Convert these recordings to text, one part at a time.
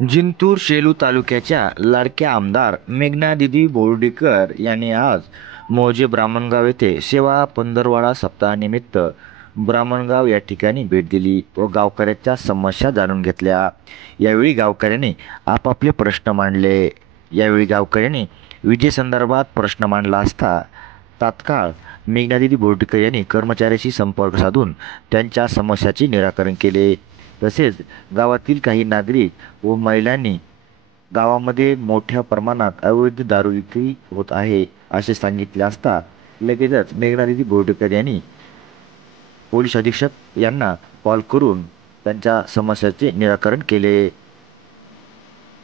जिंतूर शेलू तालुक्याच्या लाडक्या आमदार मेघनादिदी बोर्डीकर यांनी आज मौजे ब्राह्मणगाव येथे सेवा पंधरवडा सप्ताहानिमित्त ब्राह्मणगाव या ठिकाणी भेट दिली व गावकऱ्यांच्या समस्या जाणून घेतल्या। यावेळी गावकऱ्यांनी आपापले प्रश्न मांडले। यावेळी गावकऱ्यांनी विजेसंदर्भात प्रश्न मांडला असता तात्काळ मेघनादिदी बोर्डीकर यांनी कर्मचाऱ्याशी संपर्क साधून त्यांच्या समस्याचे निराकरण केले। तसेच गावातील काही नागरिक व महिलांनी गावामध्ये मोठ्या प्रमाणात अवैध दारू विक्री होत आहे असे सांगितले असता लगेचच मेघनादिदी बोर्डीकर यांनी पोलीस अधीक्षक यांना कॉल करून त्यांच्या समस्याचे निराकरण केले।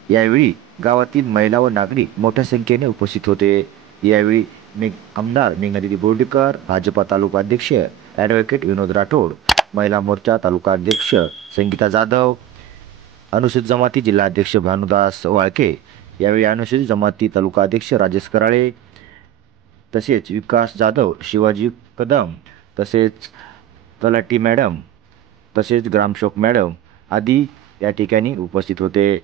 यावेळी गावातील महिला व नागरिक मोठ्या संख्येने उपस्थित होते। यावेळी आमदार मेघनादिदी बोर्डीकर, भाजपा तालुका अध्यक्ष ॲडव्होकेट विनोद राठोड, महिला मोर्चा तालुका अध्यक्ष संगीता जाधव, अनुसूचित जमाती जिल्हा अध्यक्ष भानुदास वाळके, यावेळी अनुसूचित जमाती तालुका अध्यक्ष राजेश कराळे, तसेच विकास जाधव, शिवाजी कदम, तसेच तलाठी मॅडम, तसेच ग्रामसेवक मॅडम आदी या ठिकाणी उपस्थित होते।